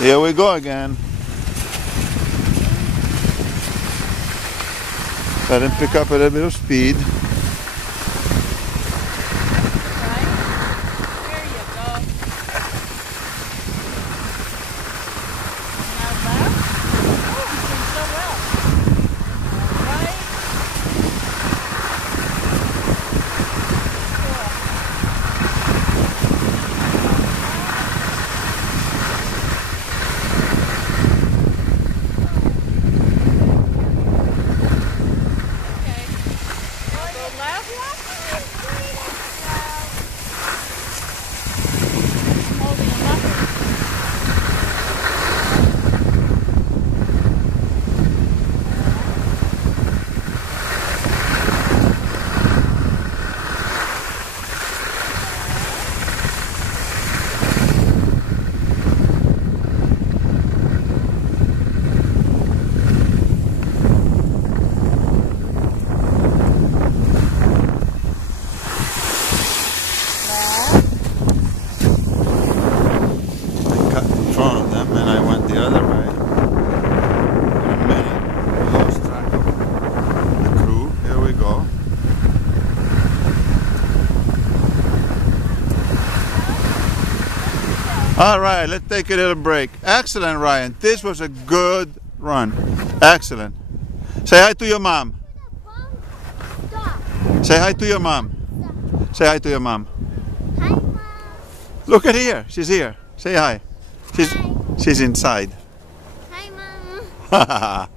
Here we go again. Let him pick up a little bit of speed. And I went the other way. In a minute, we lost track of the crew. Here we go. All right, let's take a little break. Excellent, Ryan. This was a good run. Excellent. Say hi to your mom. Say hi to your mom. Say hi to your mom. Hi, Mom. Look at here. She's here. Say hi. She's inside. Hi, Mom.